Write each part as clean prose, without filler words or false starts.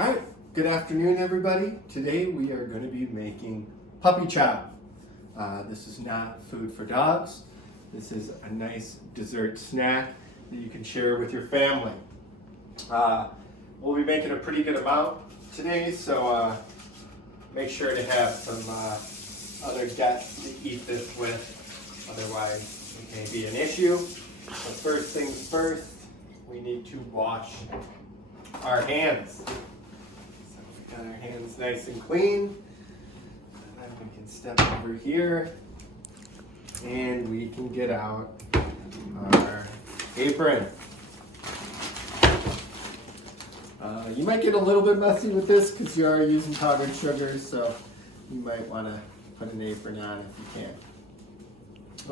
All right, good afternoon, everybody. Today we are going to be making puppy chow. This is not food for dogs. This is a nice dessert snack that you can share with your family. We'll be making a pretty good amount today, so make sure to have some other guests to eat this with. Otherwise, it may be an issue. But first things first, we need to wash our hands. Got our hands nice and clean. And then we can step over here and we can get out our apron. You might get a little bit messy with this because you are using powdered sugar, so you might want to put an apron on if you can.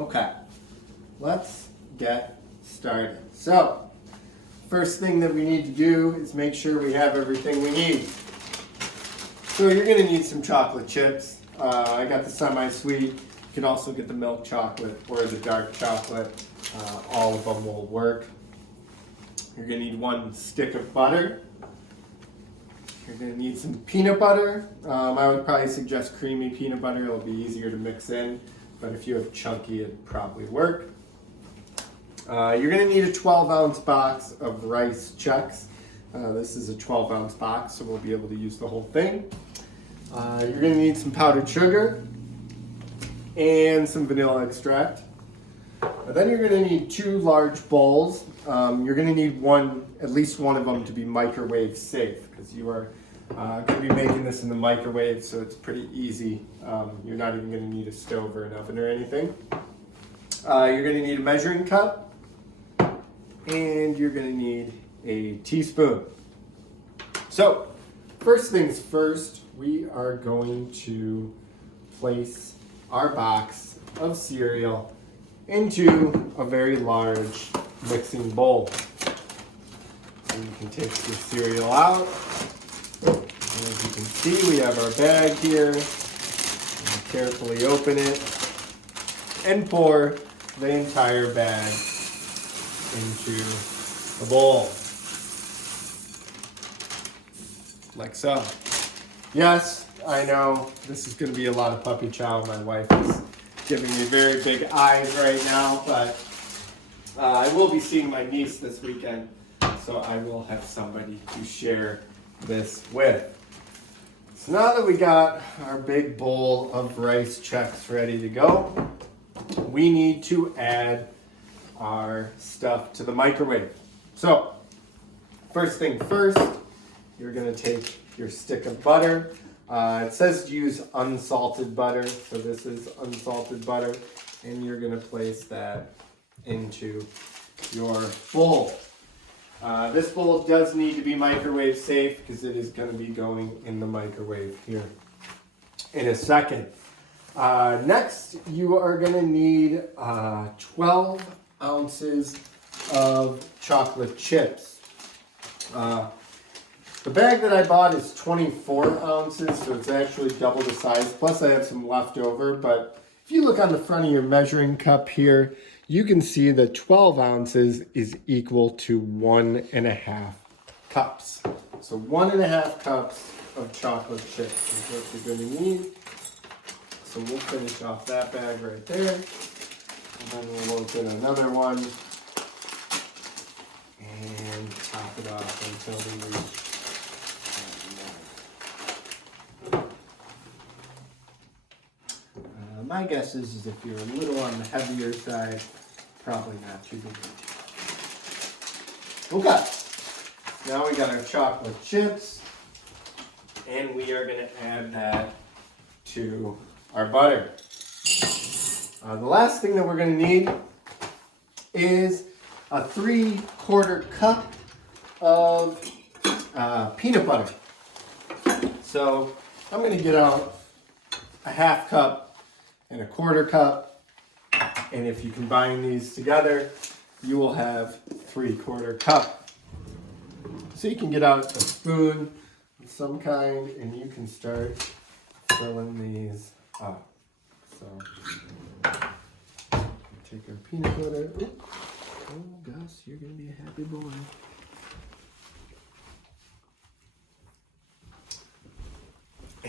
Okay, let's get started. So, first thing that we need to do is make sure we have everything we need. So you're going to need some chocolate chips. I got the semi-sweet. You can also get the milk chocolate or the dark chocolate. All of them will work. You're going to need 1 stick of butter. You're going to need some peanut butter. I would probably suggest creamy peanut butter. It'll be easier to mix in. But if you have chunky, it'd probably work. You're going to need a 12-ounce box of rice Chex. This is a 12-ounce box, so we'll be able to use the whole thing. You're going to need some powdered sugar and some vanilla extract. Then you're going to need 2 large bowls. You're going to need at least one of them to be microwave safe because you are going to be making this in the microwave, so it's pretty easy. You're not even going to need a stove or an oven or anything. You're going to need a measuring cup, and you're going to need a teaspoon. So, first things first, we are going to place our box of cereal into a very large mixing bowl. So you can take your cereal out. And as you can see, we have our bag here. And carefully open it and pour the entire bag into the bowl. Like so. Yes, I know this is going to be a lot of puppy chow. My wife is giving me very big eyes right now, but I will be seeing my niece this weekend, so I will have somebody to share this with. So now that we got our big bowl of rice Chex ready to go, we need to add our stuff to the microwave. So, first thing first, you're going to take your stick of butter. It says to use unsalted butter, so this is unsalted butter, and you're going to place that into your bowl. This bowl does need to be microwave safe because it is going to be going in the microwave here in a second. Next, you are going to need 12 ounces of chocolate chips. The bag that I bought is 24 ounces, so it's actually double the size. Plus I have some left over, but if you look on the front of your measuring cup here, you can see that 12 ounces is equal to 1.5 cups. So 1.5 cups of chocolate chips is what you're going to need. So we'll finish off that bag right there. And then we'll open another one and top it off until we reach. My guess is if you're a little on the heavier side, probably not too big. Okay, now we got our chocolate chips, and we are going to add that to our butter. The last thing that we're going to need is a 3/4 cup of peanut butter. So I'm going to get out a 1/2 cup and a 1/4 cup, and if you combine these together, you will have 3/4 cup. So you can get out a spoon of some kind, and you can start filling these up. So take our peanut butter. Ooh. Oh, Gus, you're gonna be a happy boy.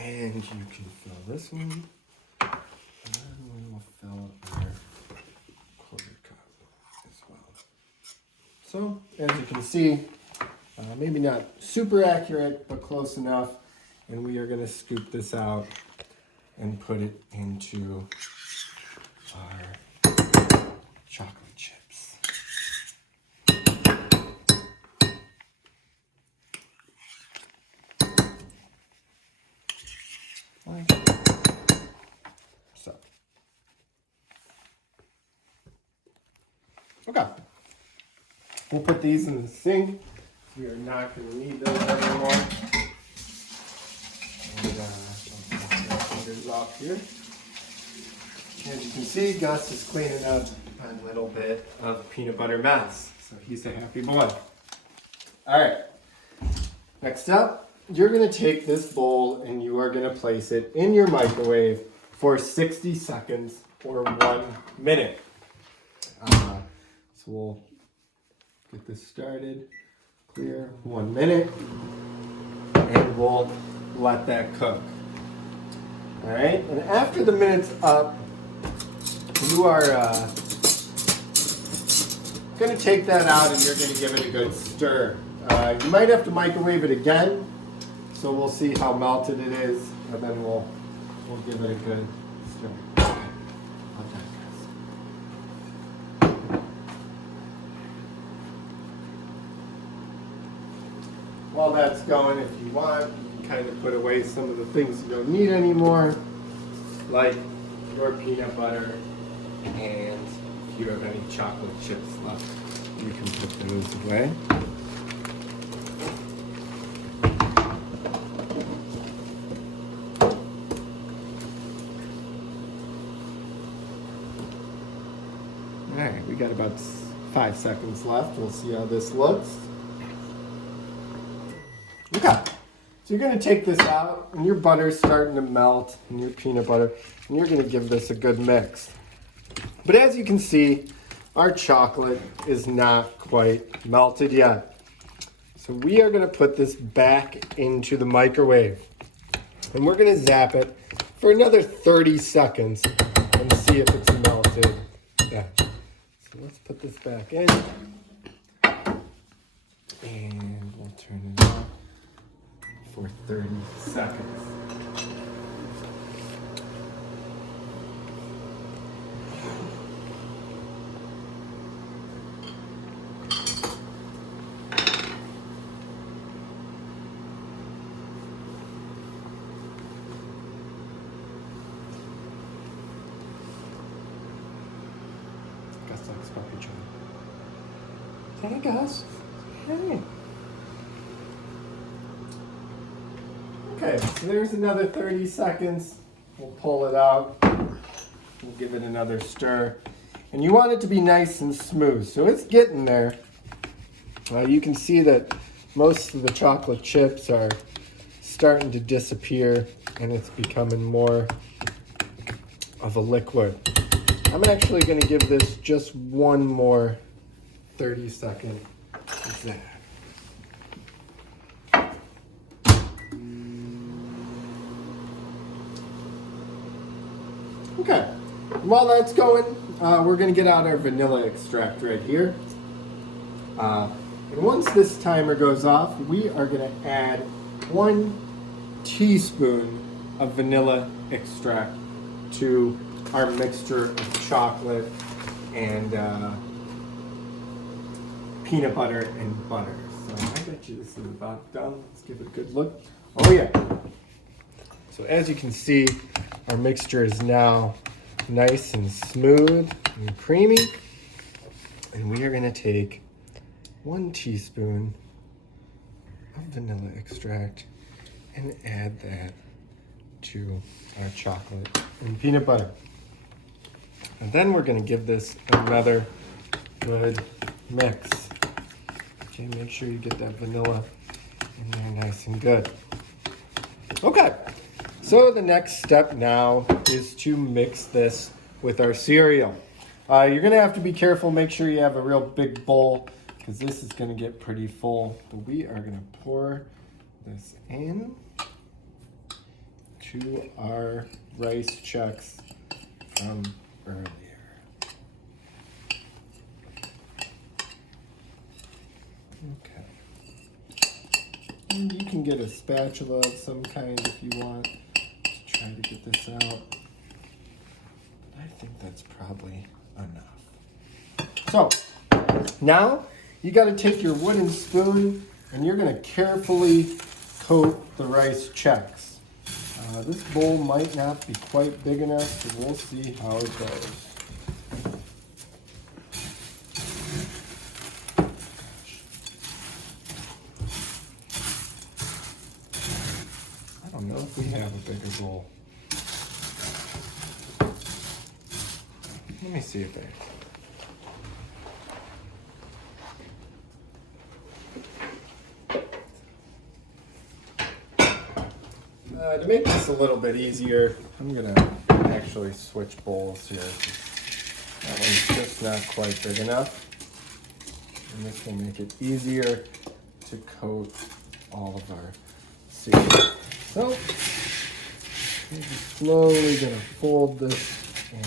And you can fill this one. And we will fill our quarter cup as well. So, as you can see, maybe not super accurate, but close enough. And we are going to scoop this out and put it into our chocolate chips. Like so. Okay. We'll put these in the sink. We are not going to need those anymore. And I'll take the fingers off here. As you can see, Gus is cleaning up a little bit of peanut butter mess. So he's a happy boy. All right. Next up, you're going to take this bowl and you are going to place it in your microwave for 60 seconds or 1 minute. So we'll get this started. Clear 1 minute. And we'll let that cook. All right. And after the minute's up, you are going to take that out and you're going to give it a good stir. You might have to microwave it again, so we'll see how melted it is, and then we'll give it a good stir. Okay. While that's going, if you want, you can kind of put away some of the things you don't need anymore, like your peanut butter, and if you have any chocolate chips left, you can put those away. All right, we got about 5 seconds left. We'll see how this looks. Okay, so you're going to take this out, and your butter's starting to melt, and your peanut butter, and you're going to give this a good mix. But as you can see, our chocolate is not quite melted yet. So we are going to put this back into the microwave. And we're going to zap it for another 30 seconds and see if it's melted. Yeah. So let's put this back in. And we'll turn it on for 30 seconds. Gus likes puppy chow. Hey, Gus. Hey. Okay, so there's another 30 seconds. We'll pull it out. We'll give it another stir. And you want it to be nice and smooth, so it's getting there. You can see that most of the chocolate chips are starting to disappear and it's becoming more of a liquid. I'm actually going to give this just one more 30-second zap. Okay, while that's going, we're going to get out our vanilla extract right here. And once this timer goes off, we are going to add 1 teaspoon of vanilla extract to our mixture of chocolate and peanut butter and butter. So I bet you this is about done. Let's give it a good look. Oh yeah. So as you can see, our mixture is now nice and smooth and creamy. And we are going to take 1 teaspoon of vanilla extract and add that to our chocolate and peanut butter. And then we're going to give this another good mix. Okay, make sure you get that vanilla in there nice and good. Okay, so the next step now is to mix this with our cereal. You're going to have to be careful, make sure you have a real big bowl because this is going to get pretty full. But we are going to pour this in to our rice checks from earlier. Okay. And you can get a spatula of some kind if you want to try to get this out. I think that's probably enough. So now you got to take your wooden spoon and you're going to carefully coat the rice checks. This bowl might not be quite big enough, so we'll see how it goes. I don't know if we have a bigger bowl. Let me see if there's. To make this a little bit easier, I'm gonna actually switch bowls here. That one's just not quite big enough. And this will make it easier to coat all of our cereal. So, you're just slowly gonna fold this in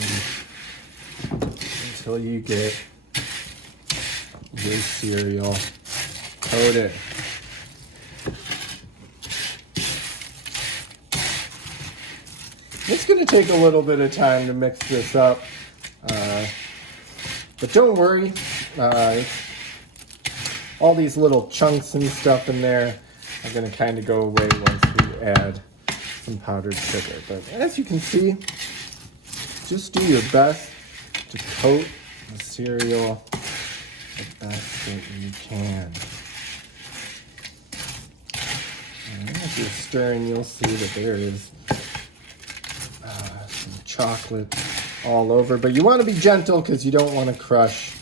until you get your cereal coated. It's going to take a little bit of time to mix this up, but don't worry, all these little chunks and stuff in there are going to kind of go away once we add some powdered sugar. But as you can see, just do your best to coat the cereal the best that you can. And as you're stirring, you'll see that there is some chocolate all over, but you want to be gentle because you don't want to crush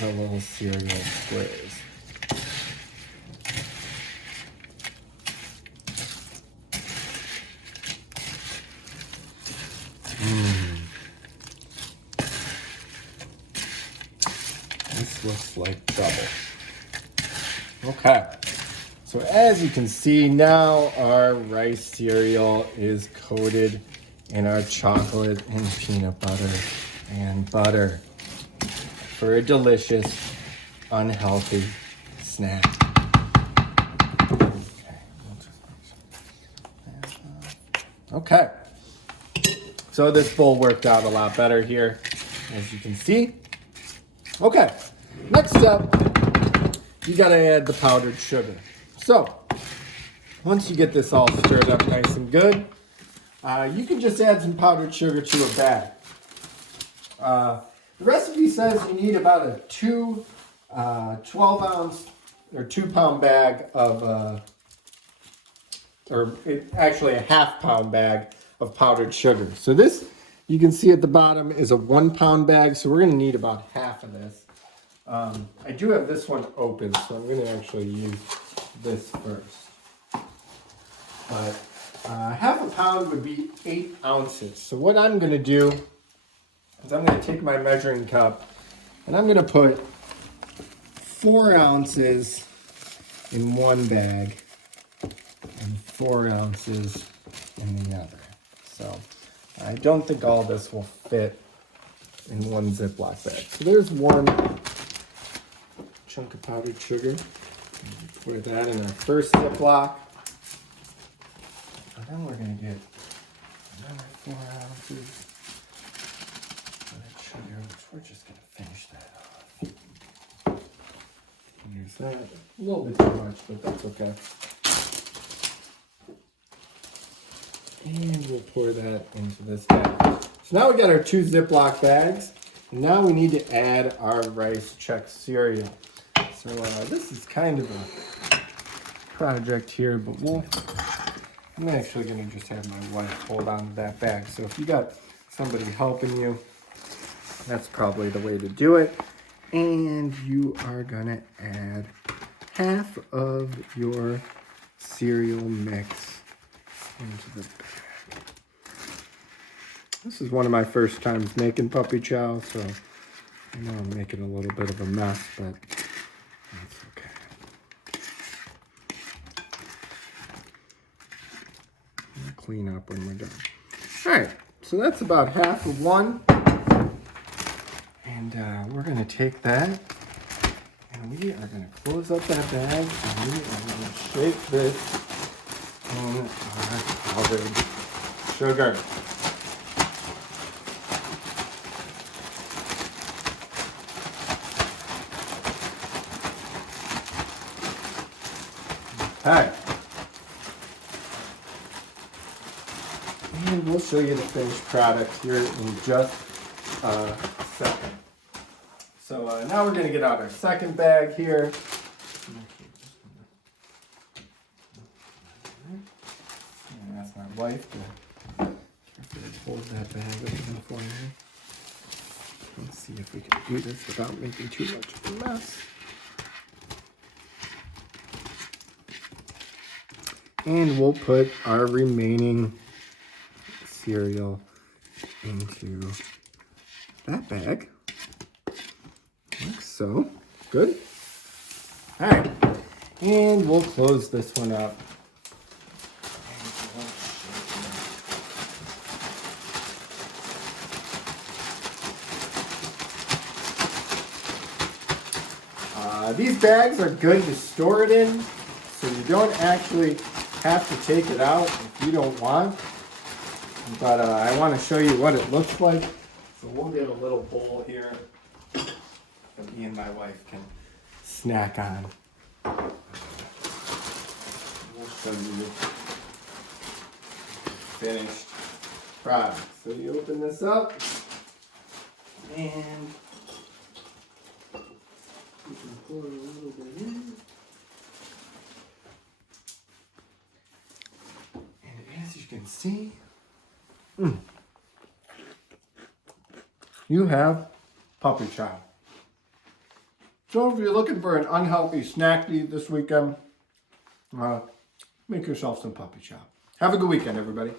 the little cereal squares. This looks like trouble. Okay. So as you can see, now our rice cereal is coated in our chocolate and peanut butter and butter for a delicious, unhealthy snack. Okay. So this bowl worked out a lot better here, as you can see. Okay. Next up, you gotta add the powdered sugar. So, once you get this all stirred up nice and good, you can just add some powdered sugar to a bag. The recipe says you need about a 12-ounce or 2-pound bag of, actually a half-pound bag of powdered sugar. So this, you can see at the bottom, is a 1-pound bag, so we're going to need about half of this. I do have this one open, so I'm going to actually use this first. But half a pound would be 8 ounces. So what I'm going to do is I'm going to take my measuring cup and I'm going to put 4 ounces in one bag and 4 ounces in the other. So I don't think all this will fit in one Ziploc bag. So there's one chunk of powdered sugar. Put that in our first Ziploc. And then we're going to get another 4 ounces of sugar, which we're just going to finish that off. Use that. A little bit too much, but that's okay. And we'll pour that into this bag. So now we got our 2 Ziploc bags. And now we need to add our rice check cereal. So this is kind of a project here, but I'm actually going to just have my wife hold on to that bag. So if you got somebody helping you, that's probably the way to do it. And you are going to add half of your cereal mix into the bag. This is one of my first times making puppy chow, so I know I'm making a little bit of a mess, but that's okay. clean up when we're done. All right, so that's about half of one. And we're gonna take that and we are gonna close up that bag and we are gonna shake this in our powdered sugar. Okay. And we'll show you the finished product here in just a second. So now we're going to get out our second bag here. And ask my wife to carefully hold that bag open for me. Let's see if we can do this without making too much of a mess. And we'll put our remaining cereal into that bag, like so. Good. All right, and we'll close this one up. These bags are good to store it in, so you don't actually have to take it out if you don't want. But I want to show you what it looks like. So we'll get a little bowl here that me and my wife can snack on. We'll show you finished product. So you open this up and you can pour a little bit in. And as you can see, you have puppy chow. So if you're looking for an unhealthy snack to eat this weekend, make yourself some puppy chow. Have a good weekend, everybody.